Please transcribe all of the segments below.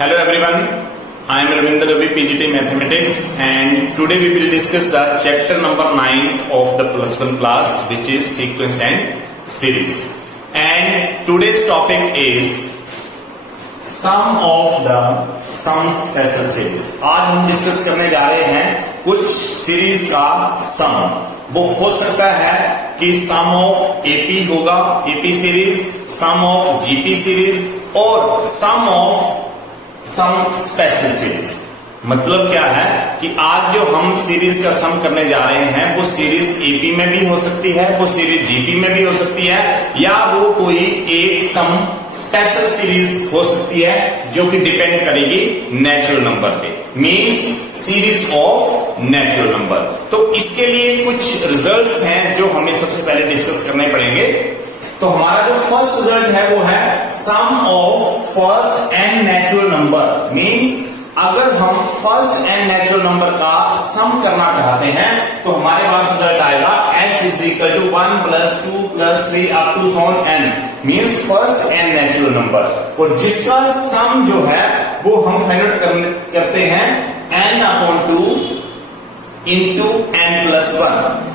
Hello everyone, I am Ravindra Ravi, PGT Mathematics, and today we will discuss the chapter number 9 of the plus 1 class, which is sequence and series. And today's topic is sum of the sum special series. आज हम discuss करने जा रहे हैं कुछ series का सम. वो हो सकता है कि सम ऑफ एपी होगा, AP series, sum of GP series और sum of some special series. मतलब क्या है कि आज जो हम सीरीज का सम करने जा रहे हैं वो सीरीज एपी में भी हो सकती है, वो सीरीज जीपी में भी हो सकती है, या वो कोई एक सम स्पेशल सीरीज हो सकती है जो कि डिपेंड करेगी नेचुरल नंबर पे, means series of natural number. तो इसके लिए कुछ रिजल्ट्स हैं जो हमें सबसे पहले डिस्कस करने पड़ेंगे. तो हमारा जो फर्स्ट रिजल्ट है वो है sum of first and natural number. Means अगर हम फर्स्ट एंड नेचुरल नंबर का सम करना चाहते हैं तो हमारे पास रिजल्ट आएगा s is equal to 1 plus 2 plus 3 up to so on n. Means first and natural number, और जिसका सम जो है वो हम फाइंड आउट करते हैं n upon 2 into n plus 1.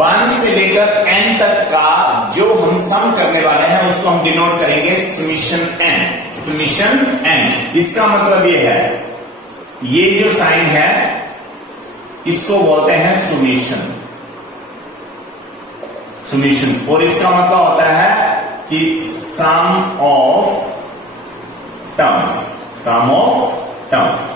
1 से लेकर n तक का जो हम सम करने वाले हैं उसको हम डिनोट करेंगे समीशन n. समीशन n इसका मतलब ये है, ये जो साइन है इसको बोलते हैं सुमेशन. सुमेशन, और इसका मतलब होता है कि sum of terms. Sum of terms,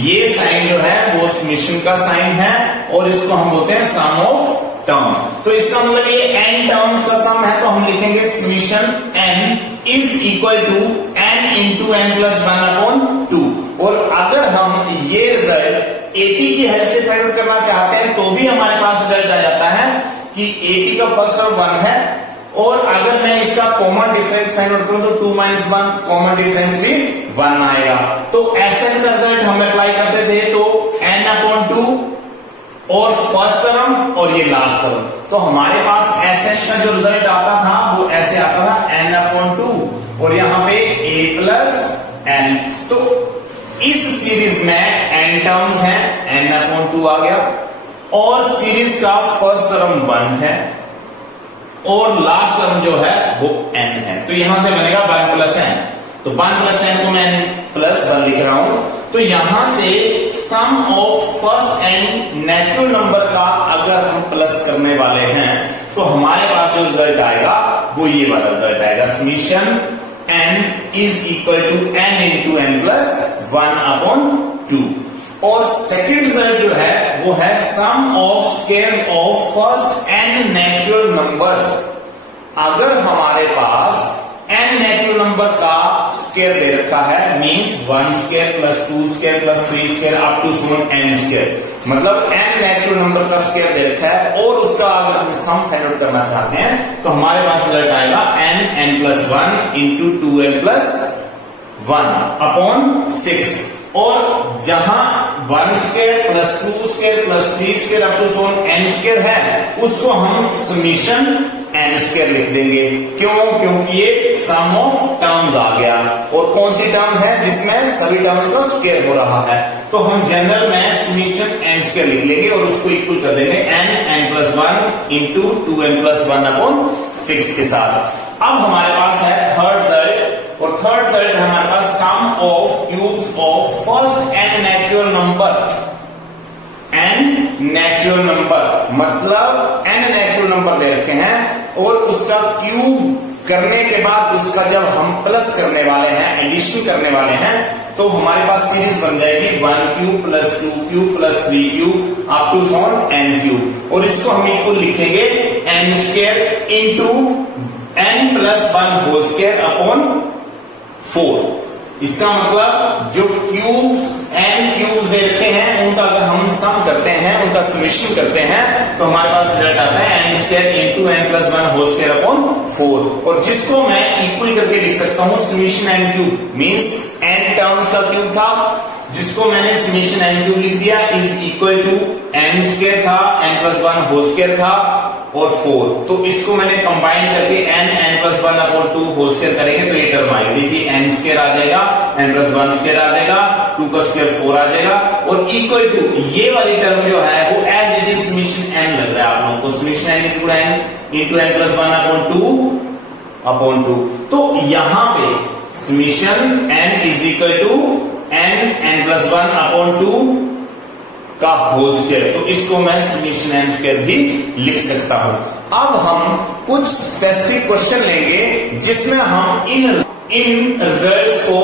ये साइन जो है वो समीशन का साइन है और इसको हम बोलते हैं सम ऑफ टर्म्स. तो इसका मतलब ये n टर्म्स का सम है, तो हम लिखेंगे summation n is equal to n into n plus 1 upon 2. और अगर हम ये रिजल्ट एपी की हेल्प से फाइंड आउट करना चाहते हैं तो भी हमारे पास रिजल्ट आ जाता है कि एपी का फर्स्ट टर्म 1 है, और अगर मैं इसका कॉमन डिफरेंस फाइंड आउट करूं तो 2 माइनस 1 कॉमन डिफरेंस भी 1 आएगा. तो Sn का रिजल्ट हम अप्लाई करते थे तो n अपॉन 2 और फर्स्ट टर्म और ये लास्ट टर्म. तो हमारे पास Sn का जो रिजल्ट आता था वो ऐसे आता था n अपॉन 2 और यहां पे a प्लस n. तो इस सीरीज में n टर्म्स हैं, n अपॉन 2 आ गया, और सीरीज का फर्स्ट टर्म 1 है और लास्ट टर्म जो है वो n है. तो यहां से बनेगा 1 प्लस n. तो 1 प्लस n को मैं प्लस 1 लिख रहा हूं. तो यहां से sum of first and natural number का अगर हम प्लस करने वाले हैं तो हमारे पास जो रिजल्ट आएगा वो ये वाला रिजल्ट आएगा. Summation n is equal to n into n plus 1 upon 2. और सेकेंड रिजल्ट जो है वो है sum of square of first and natural numbers. अगर हमारे पास n नेचुरल नंबर का स्क्वायर दे रखा है, means 1 square plus 2 square plus 3 square up to sum n square, मतलब n नेचुरल नंबर का स्क्वायर दे रखा है और उसका अगर हम सम फाइंड आउट करना चाहते हैं तो हमारे पास रिजल्ट आएगा n plus 1 into 2n plus 1 upon 6. और जहां 1 square plus 2 square plus 3 square up to sum n square है उसको हम समीशन n स्क्वायर लिख देंगे. क्यों? क्योंकि ये सम ऑफ टर्म्स आ गया, और कौन सी टर्म्स है जिसमें सभी टर्म्स का स्क्वायर हो रहा है. तो हम जनरल में समीशन n स्क्वायर लिख लेंगे और उसको इक्वल कर देंगे n plus 1 into 2n plus 1 upon 6 के साथ. अब हमारे पास है थर्ड रिजल्ट, और थर्ड रिजल्ट है हमारे पास sum of cubes of first and natural number. n natural number मतलब n नेचुरल नंबर दे रखे हैं और उसका क्यूब करने के बाद उसका जब हम प्लस करने वाले हैं, एडिशन करने वाले हैं, तो हमारे पास सीरीज बन जाएगी 1 cube plus 2 cube plus 3 cube up to so on n cube. और इसको हम इक्वल लिखेंगे n square into n plus 1 whole square upon 4. इसका मतलब जो क्यूब्स n क्यूब्स दे रखे हैं उनका अगर हम सम करते हैं, उनका समेशन करते हैं, तो हमारे पास रिजल्ट आता है n square into n plus 1 whole square upon 4. और जिसको मैं इक्वल करके लिख सकता हूं summation n cube, means n terms का क्यूब था जिसको मैंने समेशन n क्यूब लिख दिया, is equal to n square था, n प्लस 1 होल स्क्वायर था और 4. तो इसको मैंने कंबाइन करके n plus 1 upon 2 whole square करेंगे तो ये टर्म आएगी। देखिए n स्क्वायर आ जाएगा, n प्लस 1 स्क्वायर आ जाएगा, 2 का स्क्वायर 4 आ जाएगा, और इक्वल टू ये वाली टर्म जो है वो as it is summation n लग रहा है आप लोगों को। Summation n is n into n plus 1 upon 2। तो यहां पे summation n is equal to n plus 1 upon 2 का होल स्क्वायर। तो इसको मैं समेशन n स्क्वायर भी लिख सकता हूं। अब हम कुछ स्पेसिफिक क्वेश्चन लेंगे जिसमें हम इन रिजल्ट्स को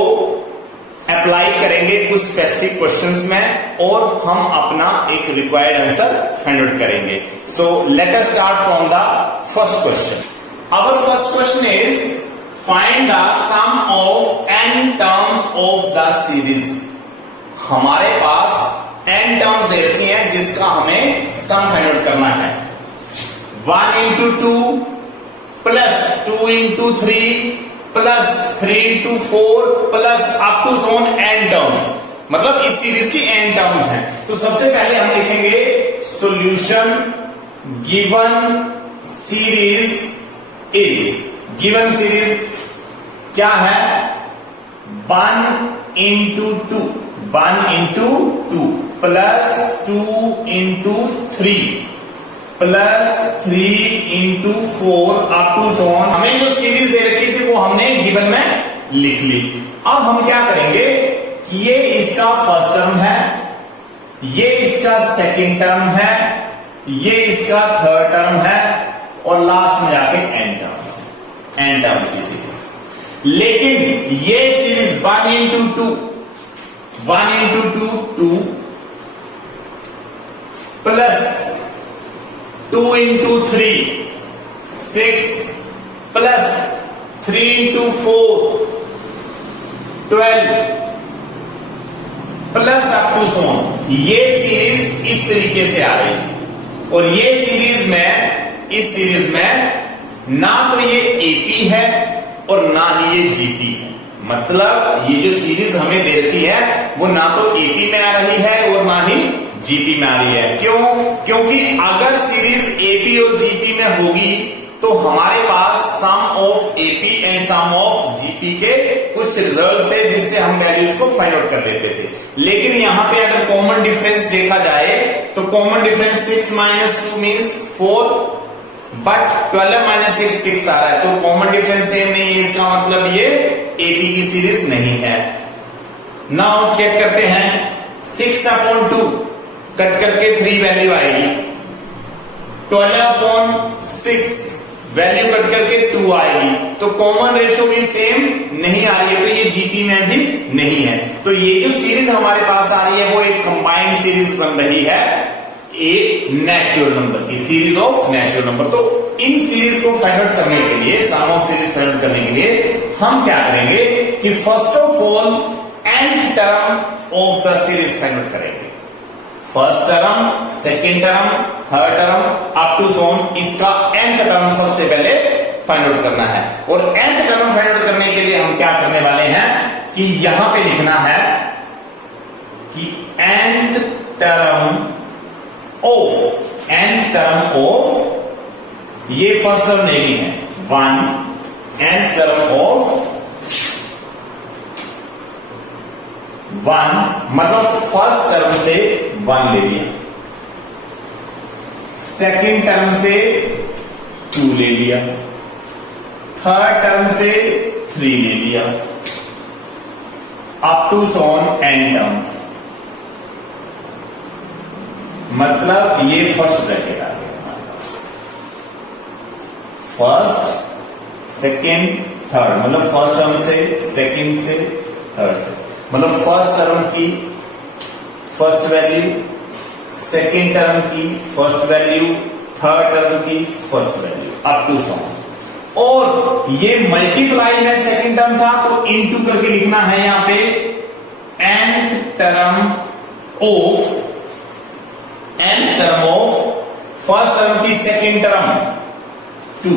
अप्लाई करेंगे कुछ स्पेसिफिक क्वेश्चंस में, और हम अपना एक रिक्वायर्ड आंसर फाइंड आउट करेंगे। So let us start from the first question. Our first question is find the sum of n terms of the series. हमारे पास n टर्म्स दे रखी है जिसका हमें सम फाइंड आउट करना है। 1 into 2 plus 2 into 3 plus 3 into 4 plus up to so on n terms, मतलब इस सीरीज की n टर्म्स हैं। तो सबसे पहले हम लिखेंगे solution given series is, given series क्या है, 1 into 2 plus 2 into 3 plus 3 into 4 up to so on. हमें जो सीरीज दे रखी थी वो हमने गिवन में लिख ली। अब हम क्या करेंगे कि ये इसका फर्स्ट टर्म है, ये इसका सेकंड टर्म है, ये इसका थर्ड टर्म है, और लास्ट में जाके n टर्म्स की सीरीज। लेकिन ये series 1 into 2 2 plus 2 into 3 6 plus 3 into 4 12 plus up to so on, ये सीरीज इस तरीके से आ रही। और ये सीरीज में, इस सीरीज में ना तो ये एपी है और ना ही ये जीपी है। मतलब ये जो सीरीज हमें दे रखी है वो ना तो एपी में आ रही है और ना ही जीपी में आ रही है। क्यों? क्योंकि अगर सीरीज एपी और जीपी में होगी तो हमारे पास sum of AP and sum of GP के कुछ रिजल्ट्स थे जिससे हम वैल्यूज को फाइंड आउट कर लेते थे। लेकिन यहां पे अगर कॉमन डिफरेंस देखा जाए तो common difference 6 minus 2 means 4, but 12 minus 6 आ रहा है, तो कॉमन डिफरेंस सेम नहीं है, इसका मतलब ये एपी की सीरीज नहीं है। नाउ चेक करते हैं, 6 अपॉन 2 कट करके 3 वैल्यू आएगी, 12 अपॉन 6 वैल्यू कट करके 2 आएगी, तो कॉमन रेशियो भी सेम नहीं आ रही है, तो ये जीपी में भी नहीं है। तो ये जो सीरीज हमारे पास आ रही है वो एक कंबाइंड सीरीज बन रही है, एक नेचुरल नंबर की, सीरीज ऑफ नेचुरल नंबर। तो इन सीरीज को फाइंड आउट करने के लिए, sum of series find out करने के लिए हम क्या करेंगे कि first of all nth term of the series find out करेंगे। First term, second term, third term up to so on, इसका nth टर्म सबसे पहले फाइंड आउट करना है। और nth टर्म फाइंड आउट करने के लिए हम क्या करने वाले हैं कि यहां पे लिखना है कि nth टर्म ऑफ ये फर्स्ट टर्म नहीं है 1, nth टर्म ऑफ 1, मतलब फर्स्ट टर्म से 1 ले लिया, सेकंड टर्म से 2 ले लिया, थर्ड टर्म से 3 ले लिया, up to so on n terms. मतलब ये फर्स्ट ब्रैकेट आ गया हमारे पास, फर्स्ट, सेकंड, थर्ड, मतलब फर्स्ट टर्म से, सेकंड से, थर्ड से, मतलब फर्स्ट टर्म की फर्स्ट वैल्यू, सेकंड टर्म की फर्स्ट वैल्यू, थर्ड टर्म की first value, up to sum. और ये मल्टीप्लाई में सेकंड टर्म था तो इनटू करके लिखना है यहां पे nth term of first term की second term 2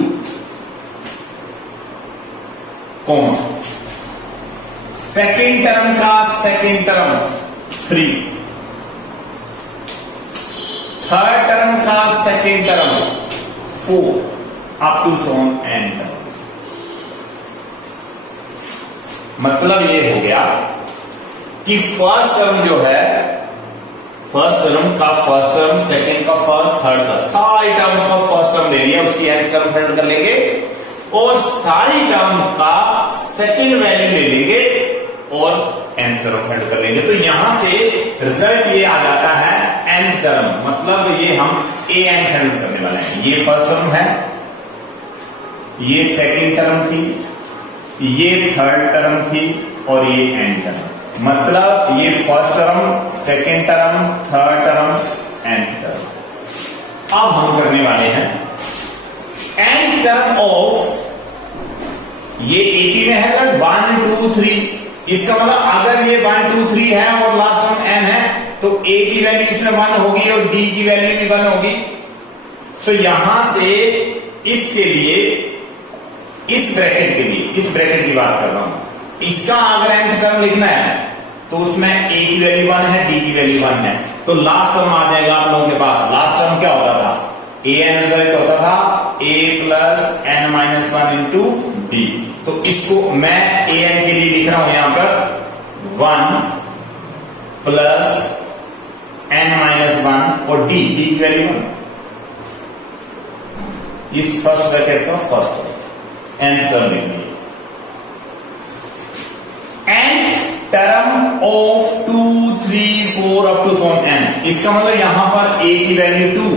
comma second term का सेकेंड टर्म 3, थर्ड टर्म का second term 4 up to so on n terms. मतलब ये हो गया कि फर्स्ट टर्म जो है, फर्स्ट टर्म का फर्स्ट टर्म, सेकंड का फर्स्ट, थर्ड का, सारी टर्म्स का फर्स्ट टर्म ले लिया, उसकी nth टर्म फाइंड कर लेंगे और सारी टर्म्स का सेकंड वैल्यू ले लेंगे और nth टर्म फाइंड कर लेंगे। तो यहां से रिजल्ट ये आ जाता है nth टर्म, मतलब ये हम an फाइंड करने वाले हैं। ये फर्स्ट टर्म है, ये सेकंड टर्म थी, ये थर्ड टर्म थी और ये nth टर्म। मतलब ये first term, second term, third term, nth term. अब हम करने वाले हैं nth टर्म ऑफ, ये 80 में है तो 1 2 3, इसका मतलब अगर ये 1 2 3 है और लास्ट टर्म n है तो a की वैल्यू इसमें 1 होगी और d की वैल्यू भी 1 होगी। तो यहां से इसके लिए, इस ब्रैकेट के लिए, इस ब्रैकेट की बात कर रहा हूं, इसका अगर nth टर्म लिखना है तो उसमें a की वैल्यू 1 है, d की वैल्यू 1 है, तो लास्ट टर्म आ जाएगा आप लोगों के पास। लास्ट टर्म क्या होता था, an रिजल्ट होता था a plus n minus 1 into d। तो इसको मैं an के लिए लिख रहा हूं यहां पर 1 प्लस n माइनस 1 और d की वैल्यू 1, इस फर्स्ट ब्रैकेट का फर्स्ट nth टर्म लिखनी है। nth term of 2 3 4 up to so on n, इसका मतलब यहां पर a की वैल्यू 2,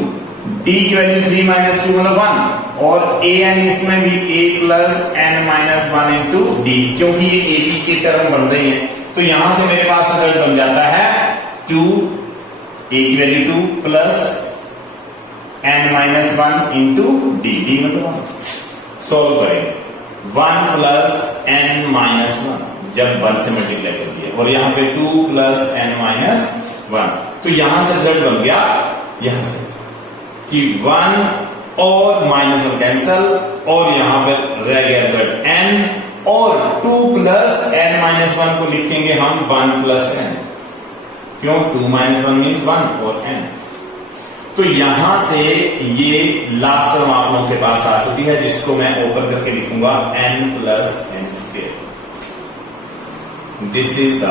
d की वैल्यू 3 माइनस 2 मतलब 1 और an इसमें भी a plus n minus 1 into d, क्योंकि ये a की टर्म बन रही है। तो यहां से मेरे पास रिजल्ट बन जाता है 2, a की value 2 plus n minus 1 into d, d मतलब 1। सोल्व करेंगे 1 प्लस n माइनस 1 जब 1 से मल्टीप्लाई कर दिया और यहां पे 2 प्लस n माइनस 1, तो यहां से रिजल्ट बन गया यहां से कि 1 और माइनस 1 कैंसल और यहां पे रह गया रिजल्ट n और 2 प्लस n माइनस 1 को लिखेंगे हम 1 प्लस n, क्यों 2 माइनस 1 मीन्स 1 और n। तो यहां से ये लास्ट टर्म आप लोगों के पास आ चुकी है, जिसको मैं ओपन करके लिखूंगा n plus n square. This is the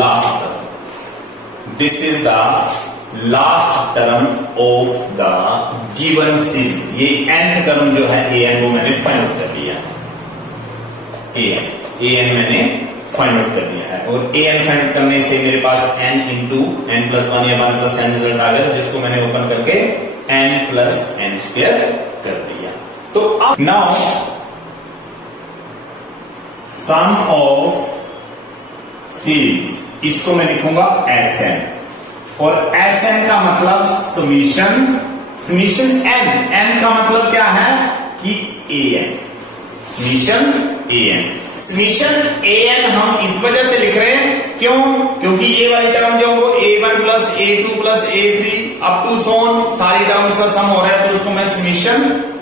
last term, this is the last term of the given series. ये nth टर्म जो है an वो मैंने फाइंड आउट कर लिया है, an मैंने फाइंड आउट कर दिया है और an फाइंड करने से मेरे पास n इंटू n प्लस 1 या 1 प्लस n रिजल्ट आ गया, जिसको मैंने ओपन करके n प्लस n स्क्वायर कर दिया। तो अब नाउ सम ऑफ सीरीज, इसको मैं लिखूंगा Sn और Sn का मतलब समीशन, समीशन n का मतलब क्या है कि an, summation an। Summation an हम इस वजह से लिख रहे हैं, क्यों, क्योंकि ये वाली टर्म जो वो a1 plus a2 plus a3 up to so on सारी टर्म्स का सम हो रहा है, तो उसको मैं समीशन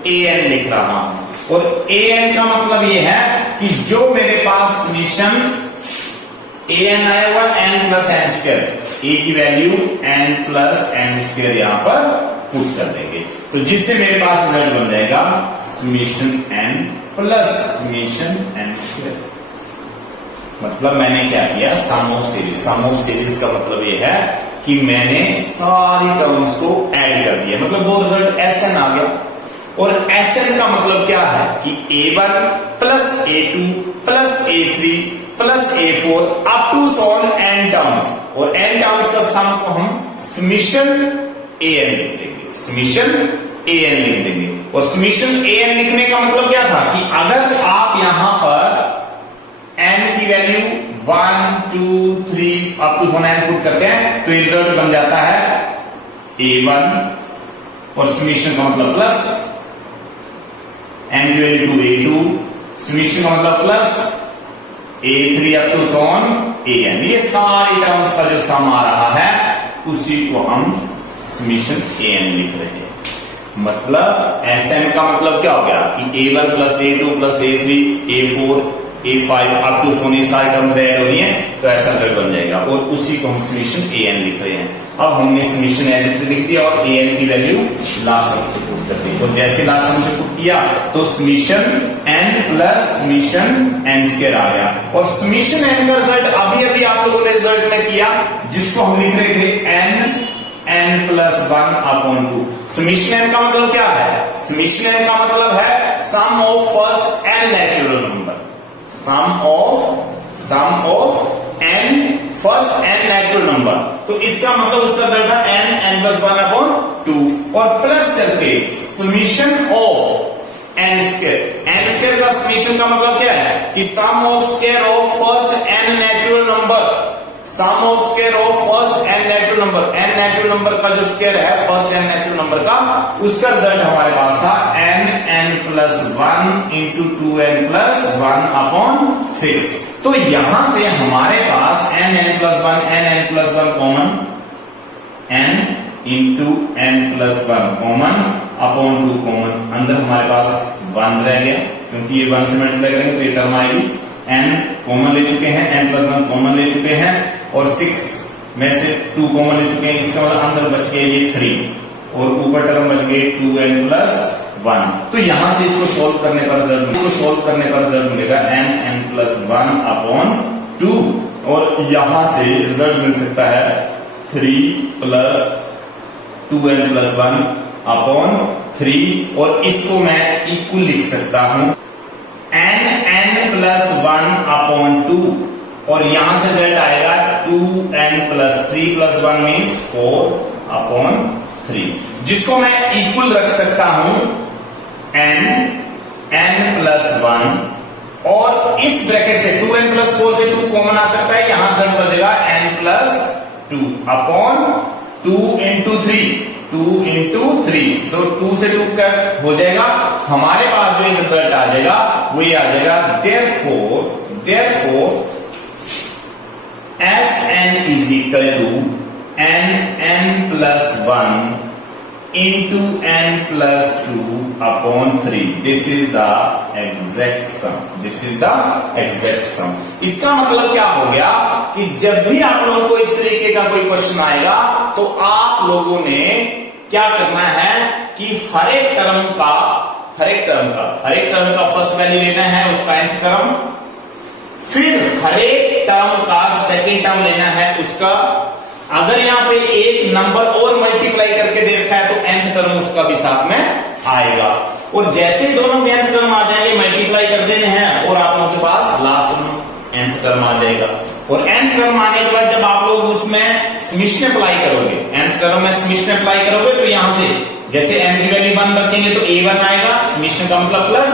an लिख रहा हूं। और an का मतलब ये है कि जो मेरे पास समीशन an आया हुआ n plus n square, a की value n plus n square यहां पर पुट कर देंगे, तो जिससे मेरे पास रिजल्ट बन जाएगा summation n plus summation n square. मतलब मैंने क्या किया, sum of series. Sum of series का मतलब ये है कि मैंने सारी टर्म्स को ऐड कर दिया, मतलब वो रिजल्ट Sn आ गया। और Sn का मतलब क्या है कि a1 plus a2 plus a3 plus a4 up to so on n terms, और n टर्म्स का सम को हम समीशन an लिख देंगे, समीशन an लिख देंगे। और समीशन an लिखने का मतलब क्या था कि अगर आप यहां पर n की value 1 2 3 up to n put करते हैं तो रिजल्ट बन जाता है a1 और समीशन का मतलब प्लस n की वैल्यू 2 a2, समीशन का मतलब plus a3 up to an। ये सारी टर्म्स का जो सम आ रहा है उसी को हम समीशन an लिख रहे हैं। मतलब Sn का मतलब क्या हो गया कि a1 plus a2 plus a3 a4 a5 up to so on सारी टर्म्स ऐड हो रही हैं, तो ऐसा रिजल्ट बन जाएगा और उसी को हम समीशन an लिख रहे हैं। अब हमने समीशन n से लिख दिया और an की वैल्यू लास्ट टर्म से पुट कर दी, और जैसे लास्ट टर्म से पुट किया तो summation n plus summation n square आ गया। और समीशन n का रिजल्ट अभी अभी आप लोगों ने रिजल्ट में किया, जिसको हम लिख रहे थे n plus 1 upon 2। Summation n का मतलब क्या है? समीशन n का मतलब है sum of first n natural number, sum of n first n natural number. तो इसका मतलब उसका रिजल्ट था n प्लस 1 अपॉन 2 और प्लस करके समीशन ऑफ n स्क्वायर का समीशन का मतलब क्या है कि sum of square of first n natural number, sum of square of first n natural number, n natural number का जो स्क्वायर है फर्स्ट n नेचुरल नंबर का, उसका रिजल्ट हमारे पास था n plus 1 into 2n plus 1 upon 6। तो यहां से हमारे पास n plus 1 common, n into n plus 1 common upon 2 common, अंदर हमारे पास 1 रह गया क्योंकि ये 1 से मल्टीप्लाई करेंगे तो ये टर्म आएगी। n कॉमन ले चुके हैं, n प्लस 1 कॉमन ले चुके हैं और 6 में से 2 कॉमन ले चुके हैं, इसका मतलब अंदर बच गए ये 3 और ऊपर टर्म बच गए 2n प्लस 1। तो यहां से इसको सोल्व करने पर रिजल्ट मिलेगा n प्लस 1 अपॉन 2 और यहां से रिजल्ट मिल सकता है 3 प्लस 2n प्लस 1 अपॉन 3 और इसको मैं इक्वल लिख सकता हूं n प्लस 1 अपॉन 2 और यहां से रिजल्ट आएगा 2n plus 3 plus 1 means 4 upon 3, जिसको मैं इक्वल रख सकता हूं n प्लस 1 और इस ब्रैकेट से 2n प्लस 4 से 2 कॉमन आ सकता है, यहां रिजल्ट बचेगा n प्लस 2 अपॉन 2 इंटू 3, सो 2 से 2 कट हो जाएगा, हमारे पास जो रिजल्ट आ जाएगा वो ये आ जाएगा therefore Sn is equal to n plus 1 into n plus 2 upon 3. This is the exact sum. इसका मतलब क्या हो गया कि जब भी आप लोगों को इस तरीके का कोई क्वेश्चन आएगा तो आप लोगों ने क्या करना है कि हर एक टर्म का फर्स्ट वैल्यू लेना है, उसका nth टर्म, फिर हर एक टर्म का सेकेंड टर्म लेना है उसका, अगर यहाँ पे एक नंबर और मल्टीप्लाई करके दे रखा है तो nth टर्म उसका भी साथ में आएगा, और जैसे दोनों में nth टर्म आ जाएंगे मल्टीप्लाई कर देने हैं और आप लोगों के पास लास्ट में nth टर्म आ जाएगा। और nth टर्म आने के बाद जब आप लोग उसमें समीशन अप्लाई करोगे, nth टर्म में समीशन अप्लाई करोगे तो यहां से जैसे n की वैल्यू 1 रखेंगे तो a1 आएगा, समीशन का मतलब प्लस,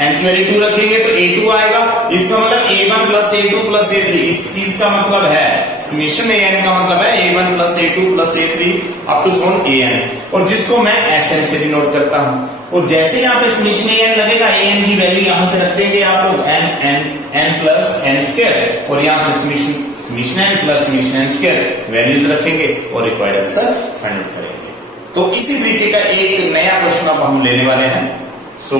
n की वैल्यू 2 रखेंगे तो a2 आएगा, इसका मतलब a1 plus a2 plus a3, इस चीज का मतलब है समीशन an का मतलब है a1 plus a2 plus a3 up to so on an, और जिसको मैं sn से डिनोट करता हूं। और जैसे यहाँ पे समीशन an लगेगा an की वैल्यू यहां से रख देंगे आप लोग n प्लस n स्क्वायर, और यहां से summation n plus summation n square values रखेंगे और रिक्वायर्ड आंसर फाइंड आउट करेंगे। तो इसी तरीके का एक नया क्वेश्चन अब हम लेने वाले हैं, सो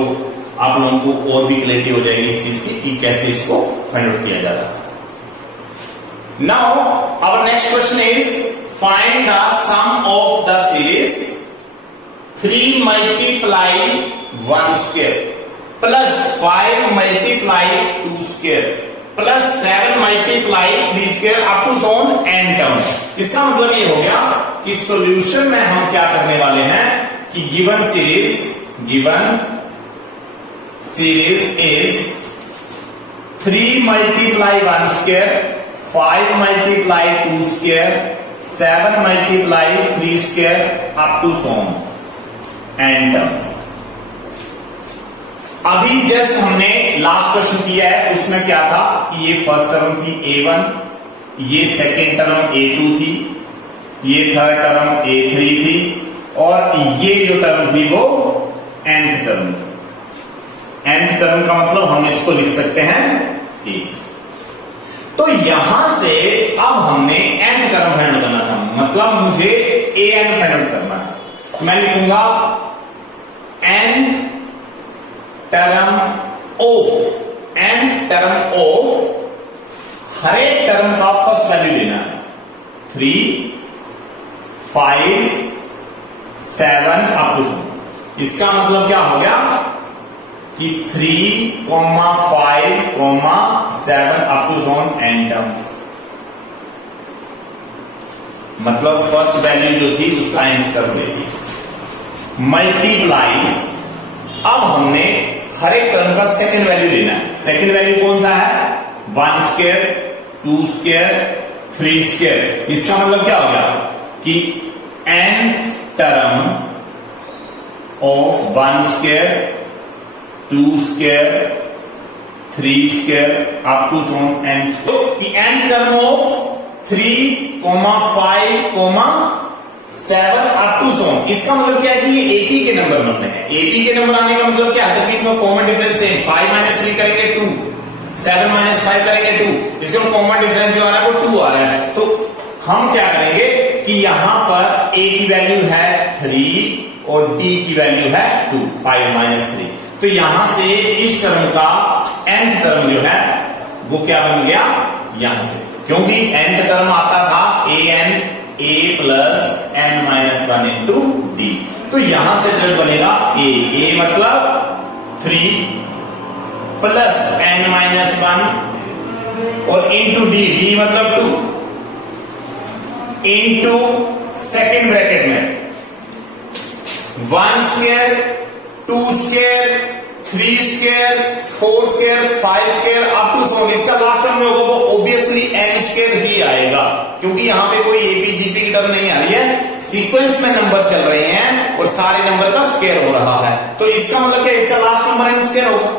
आप लोगों को और भी क्लैरिटी हो जाएगी इस चीज की कि कैसे इसको फाइंड आउट किया जा रहा है। Now our next question is find the sum of the series 3 multiply 1 square plus 5 multiply 2 square plus 7 multiply 3 square up to so on n terms. इसका मतलब ये हो गया कि सॉल्यूशन में हम क्या करने वाले हैं कि given series is 3 multiply 1 square 5 multiply 2 square 7 multiply 3 square up to so on n terms. अभी जस्ट हमने लास्ट क्वेश्चन किया है, उसमें क्या था कि ये फर्स्ट टर्म थी a1, ये सेकेंड टर्म a2 थी, ये थर्ड टर्म a3 थी और ये जो टर्म थी वो nth टर्म थी। nth टर्म का मतलब हम इसको लिख सकते हैं a। तो यहां से अब हमने nth टर्म फाइंड करना था, मतलब मुझे an फाइंड करना है। मैं लिखूंगा nth टर्म ऑफ हर एक टर्म का फर्स्ट वैल्यू लेना है, 3 5 7 अप टू। इसका मतलब क्या हो गया कि 3, 5, 7 up to so on n terms, मतलब फर्स्ट वैल्यू जो थी उसका nth टर्म लेगी, मल्टीप्लाई, अब हमने हर एक टर्म का सेकंड वैल्यू लेना है। सेकंड वैल्यू कौन सा है? 1 स्क्वायर, 2 स्क्वायर, 3 स्क्वायर। इसका मतलब क्या हो गया कि nth term of 1 square, 2 square, 3 square up to so on n, तो कि nth term of 3, 5, 7 up to so on. इसका मतलब क्या है कि ये एपी के नंबर बनते हैं। एपी के नंबर आने का मतलब क्या है? तब इनका कॉमन डिफरेंस सेम, 5 - 3 करेंगे 2, 7 - 5 करेंगे 2, इसका कॉमन डिफरेंस जो आ रहा है वो 2 आ रहा है। तो हम क्या करेंगे कि यहां पर ए की वैल्यू है 3 और डी की वैल्यू है 2, 5 - 3। तो यहां से इस टर्म का nth टर्म जो है वो क्या बन गया यहां से, क्योंकि nth टर्म आता था a plus n - 1 into D. तो यहां से रिजल्ट बनेगा a मतलब 3 प्लस n - 1 और इंटू डी मतलब 2 इंटू सेकेंड ब्रैकेट में 1 square, 2 square, 3 square, 4 square, 5 square up to so on. इसका लास्ट टर्म जो होगा वो ऑब्वियसली n स्क्वायर ही आएगा, क्योंकि यहां पे कोई एपीजीपी की टर्म नहीं आ रही है, सीक्वेंस में नंबर चल रहे हैं और सारे नंबर का स्क्वायर हो रहा है। तो इसका मतलब क्या? इसका लास्ट नंबर n स्क्वायर होगा।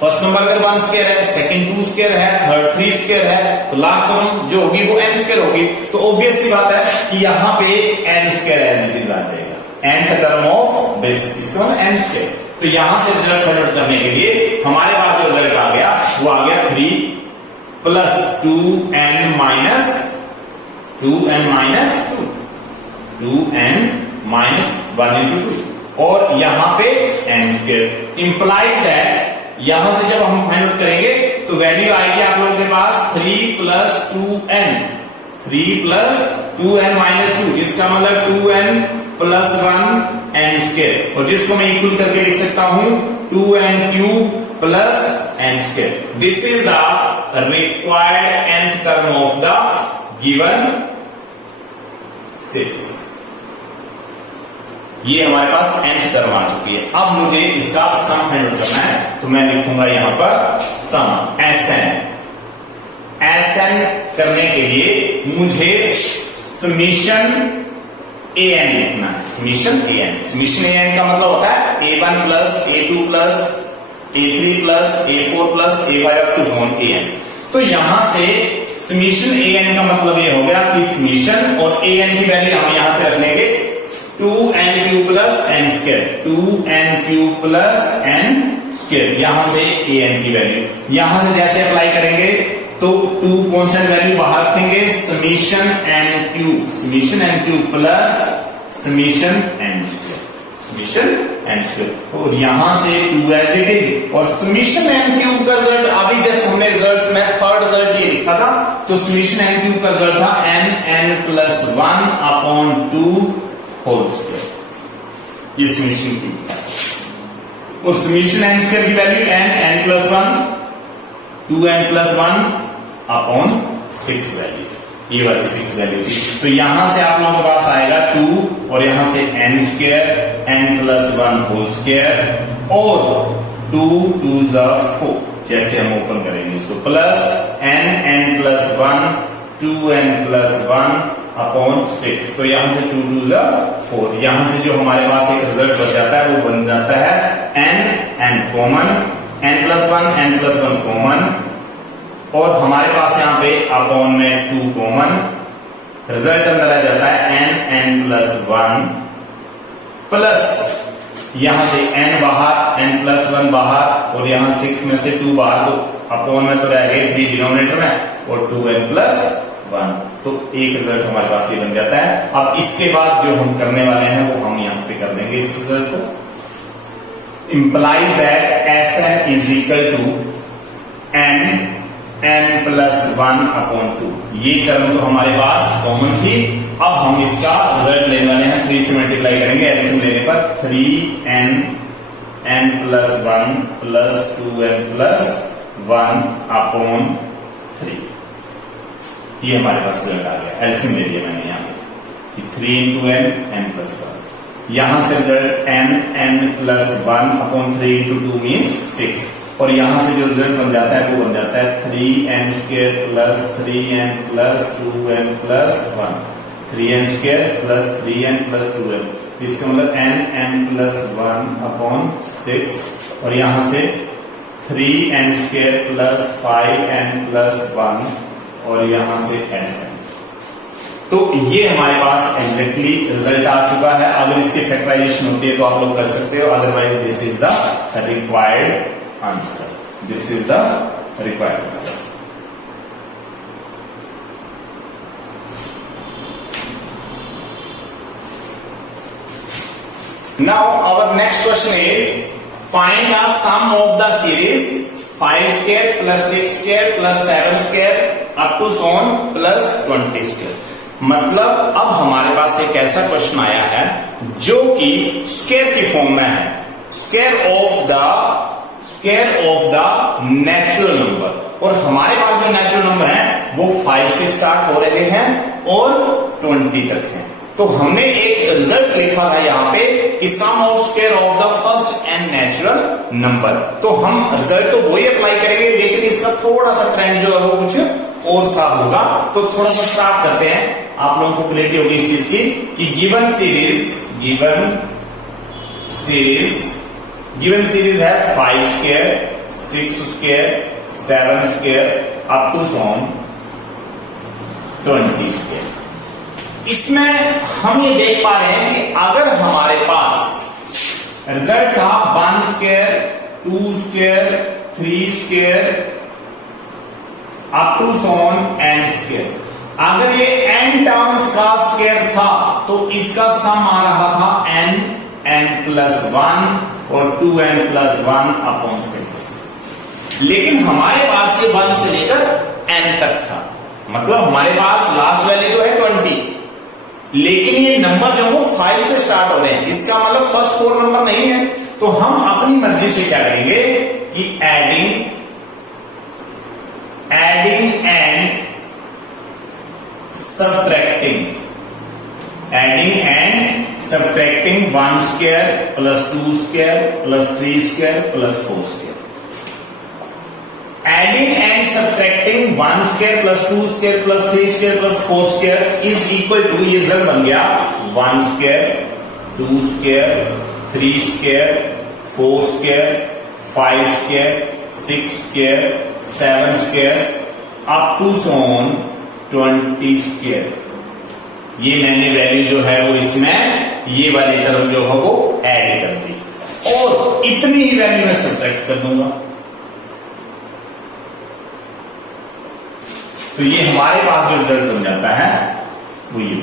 फर्स्ट नंबर अगर 1 स्क्वायर है, सेकंड 2 स्क्वायर है, थर्ड 3 स्क्वायर है, तो लास्ट टर्म जो होगी वो n स्क्वायर होगी। तो ऑब्वियस सी बात है कि यहां पे n square as it is आ जाएगा, nth टर्म ऑफ दिस, इसका मतलब n स्क्वायर। तो यहां से रिजल्ट फाइंड आउट करने के लिए हमारे पास जो रिजल्ट आ गया वो आ गया 3 प्लस 2n माइनस 1 इंटू 2 और यहां पे n स्क्वायर इंप्लाइज दैट यहां से जब हम फाइंड आउट करेंगे तो वैल्यू आएगी आप लोगों के पास 3 प्लस 2n माइनस 2, इसका मतलब 2n प्लस 1 n स्क्वायर, और जिसको मैं इक्वल करके लिख सकता हूं 2n cube plus n square. This is the required nth term of the given series. ये हमारे पास nth टर्म आ चुकी है। अब मुझे इसका सम फाइंड आउट करना है, तो मैं लिखूंगा यहां पर सम Sn करने के लिए मुझे समीशन an लिखना है। समीशन an का मतलब होता है a1 plus a2 plus a3 plus a4 plus a5 up to so on an। तो यहां से समीशन an का मतलब ये हो गया कि समीशन और an की वैल्यू हम यहां से रख लेंगे 2n cube plus n square, 2n cube plus n square, यहां से an की वैल्यू यहां से जैसे अप्लाई करेंगे तो 2 कांस्टेंट वैल्यू बाहर रखेंगे, summation n cube plus summation n square, और यहां से 2 एज इट इज, और समीशन n क्यूब का रिजल्ट अभी जस्ट हमने रिजल्ट्स में थर्ड रिजल्ट ये लिखा था, तो समीशन n क्यूब का रिजल्ट था n plus 1 upon 2 whole square, ये समीशन क्यूब। और समीशन n स्क्वायर की value n plus 1 2n plus 1 upon 6 value, ये वाली 6 वैल्यू थी। तो यहां से आप लोगों के पास आएगा 2 और यहां से n square n plus 1 whole square और 2 2 4, जैसे हम ओपन करेंगे इसको, plus n plus 1 2n plus 1 upon 6। तो यहां से 2 2 4, यहां से जो हमारे पास एक रिजल्ट बच जाता है वो बन जाता है n common, n plus 1 common, और हमारे पास यहाँ पे अपॉन में 2 कॉमन, रिजल्ट अंदर आ जाता है n प्लस 1 प्लस यहां से n बाहर, n प्लस 1 बाहर, और यहां 6 में से 2 बाहर, तो अपॉन में तो रह गए 3 डिनोमिनेटर में, और 2n प्लस 1, तो एक रिजल्ट हमारे पास ये बन जाता है। अब इसके बाद जो हम करने वाले हैं वो हम यहाँ पे कर देंगे इस रिजल्ट को। implies that Sn is equal to n plus 1 upon 2, ये टर्म तो हमारे पास कॉमन थी। अब हम इसका रिजल्ट लेने वाले हैं, 3 से मल्टीप्लाई करेंगे, एलसीएम लेने पर 3n n plus 1 plus 2n plus 1 upon 3। ये हमारे पास रिजल्ट आ गया। एलसीएम ले लिया मैंने यहाँ पे कि 3 into n प्लस 1। यहां से result n plus 1 upon 3 into 2 means 6। और यहां से जो रिजल्ट बन जाता है वो बन जाता है 3n square plus 3n plus 2n plus 1। 3n square plus 3n plus 2n, इसका मतलब n प्लस 1 अपॉन 6। और यहां से 3n square plus 5n plus 1 और यहां से sn। तो ये हमारे पास एग्जैक्टली रिजल्ट आ चुका है। अगर इसकी फैक्टराइजेशन होती है तो आप लोग कर सकते हो, otherwise this is the required answer. This is the required answer. Now our next question is find the sum of the series 5 square plus 6 square plus 7 square up to so on plus 20 square। मतलब अब हमारे पास एक ऐसा question आया है जो कि square की फॉर्म में है, square of the natural number. और हमारे पास जो नेचुरल नंबर है वो 5 से स्टार्ट हो रहे हैं और 20 तक हैं। तो हमने एक रिजल्ट लिखा है यहाँ पे कि sum of square of the first and natural number. तो हम रिजल्ट तो वही अप्लाई करेंगे, लेकिन इसका थोड़ा सा ट्रेंड जो है वो कुछ और सा होगा। तो थोड़ा सा स्टार्ट करते हैं, आप लोगों को क्लियरिटी होगी इस चीज की कि गिवन सीरीज है 5 square 6 square 7 square up to so on 20 square. इसमें हम ये देख पा रहे हैं कि अगर हमारे पास रिजल्ट था 1 square 2 square 3 square up to so on n square, अगर ये n टर्म्स का स्क्वायर था तो इसका सम आ रहा था n प्लस 1 और 2n प्लस 1 अपॉन 6। लेकिन हमारे पास ये 1 से लेकर n तक था, मतलब हमारे पास लास्ट वैल्यू जो है 20, लेकिन ये नंबर जो वो 5 से स्टार्ट हो रहे हैं। इसका मतलब फर्स्ट 4 नंबर नहीं है। तो हम अपनी मर्जी से क्या करेंगे कि adding and subtracting 1 square plus 2 square plus 3 square plus 4 square. Adding and subtracting 1 square plus 2 square plus 3 square plus 4 square is equal to, ये रिजल्ट बन गया 1 square 2 square 3 square 4 square 5 square 6 square 7 square up to so on 20 square. ये मैंने value जो है वो इसमें ये वाली टर्म जो है वो ऐड कर दी और इतनी ही वैल्यू मैं सब्ट्रैक्ट कर दूंगा। तो ये हमारे पास जो रिजल्ट बन जाता है वो ये